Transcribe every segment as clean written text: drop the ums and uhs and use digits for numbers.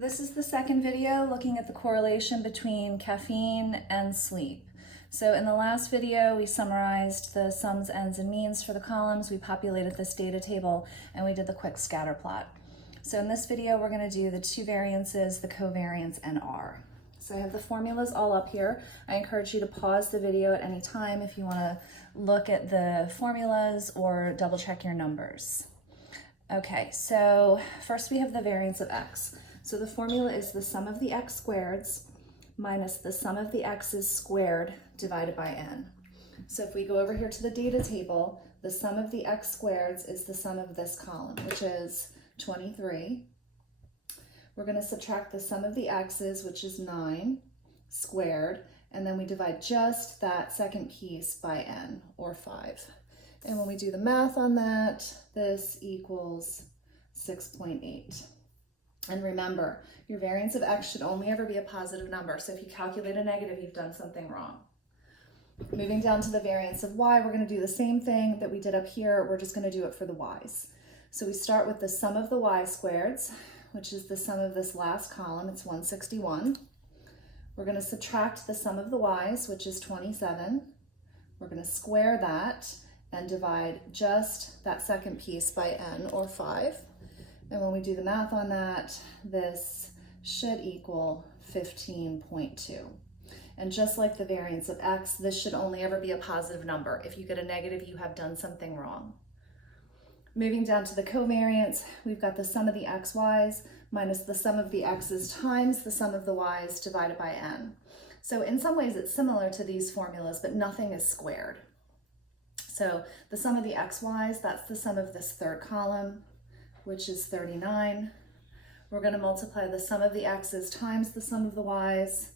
This is the second video looking at the correlation between caffeine and sleep. So in the last video, we summarized the sums, ends, and means for the columns. We populated this data table and we did the quick scatter plot. So in this video, we're going to do the two variances, the covariance, and R. So I have the formulas all up here. I encourage you to pause the video at any time if you want to look at the formulas or double check your numbers. Okay, so first we have the variance of x. So the formula is the sum of the x squareds minus the sum of the x's squared divided by n. So if we go over here to the data table, the sum of the x squareds is the sum of this column, which is 23. We're going to subtract the sum of the x's, which is 9 squared, and then we divide just that second piece by n, or 5. And when we do the math on that, this equals 6.8. And remember, your variance of x should only ever be a positive number. So if you calculate a negative, you've done something wrong. Moving down to the variance of y, we're going to do the same thing that we did up here. We're just going to do it for the y's. So we start with the sum of the y squareds, which is the sum of this last column. It's 161. We're going to subtract the sum of the y's, which is 27. We're going to square that and divide just that second piece by n, or 5. And when we do the math on that, this should equal 15.2. And just like the variance of x, this should only ever be a positive number. If you get a negative, you have done something wrong. Moving down to the covariance, we've got the sum of the xy's minus the sum of the x's times the sum of the y's divided by n. So in some ways it's similar to these formulas, but nothing is squared. So the sum of the xy's, that's the sum of this third column, which is 39. We're going to multiply the sum of the x's times the sum of the y's,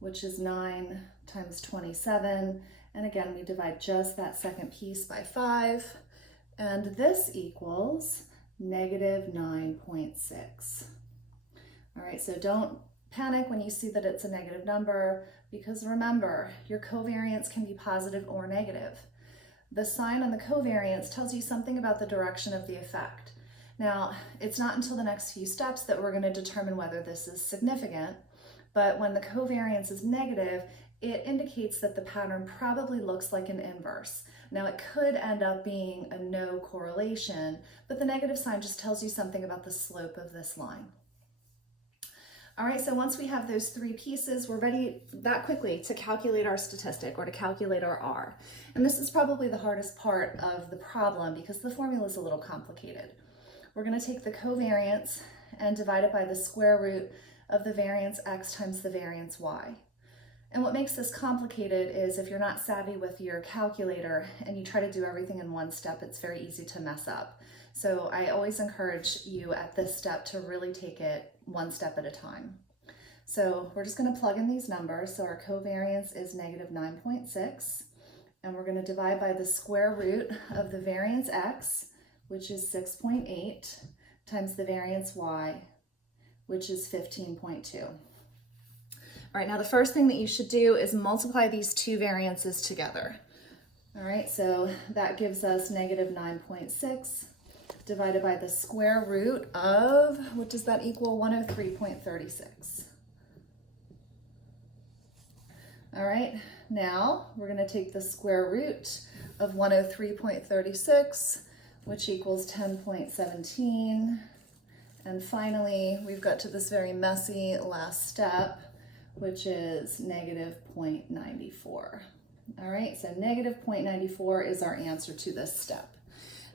which is 9 times 27. And again, we divide just that second piece by 5. And this equals negative 9.6. All right, so don't panic when you see that it's a negative number, because remember, your covariance can be positive or negative. The sign on the covariance tells you something about the direction of the effect. Now, it's not until the next few steps that we're going to determine whether this is significant, but when the covariance is negative, it indicates that the pattern probably looks like an inverse. Now, it could end up being a no correlation, but the negative sign just tells you something about the slope of this line. All right, so once we have those three pieces, we're ready that quickly to calculate our statistic, or to calculate our R. And this is probably the hardest part of the problem because the formula is a little complicated. We're going to take the covariance and divide it by the square root of the variance x times the variance y. And what makes this complicated is if you're not savvy with your calculator and you try to do everything in one step, it's very easy to mess up. So I always encourage you at this step to really take it one step at a time. So we're just going to plug in these numbers. So our covariance is negative 9.6, and we're going to divide by the square root of the variance x, which is 6.8, times the variance y, which is 15.2. All right, now the first thing that you should do is multiply these two variances together. All right, so that gives us negative 9.6 divided by the square root of, what does that equal? 103.36. All right, now we're going to take the square root of 103.36, which equals 10.17. And finally, we've got to this very messy last step, which is negative 0.94. All right, so negative 0.94 is our answer to this step.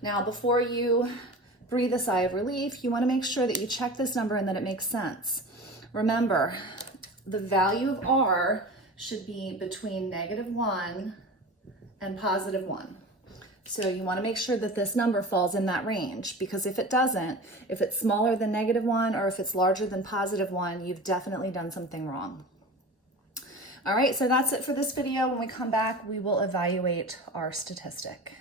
Now, before you breathe a sigh of relief, you want to make sure that you check this number and that it makes sense. Remember, the value of R should be between -1 and +1. So you want to make sure that this number falls in that range, because if it doesn't, if it's smaller than -1 or if it's larger than +1, you've definitely done something wrong. All right, so that's it for this video. When we come back, we will evaluate our statistic.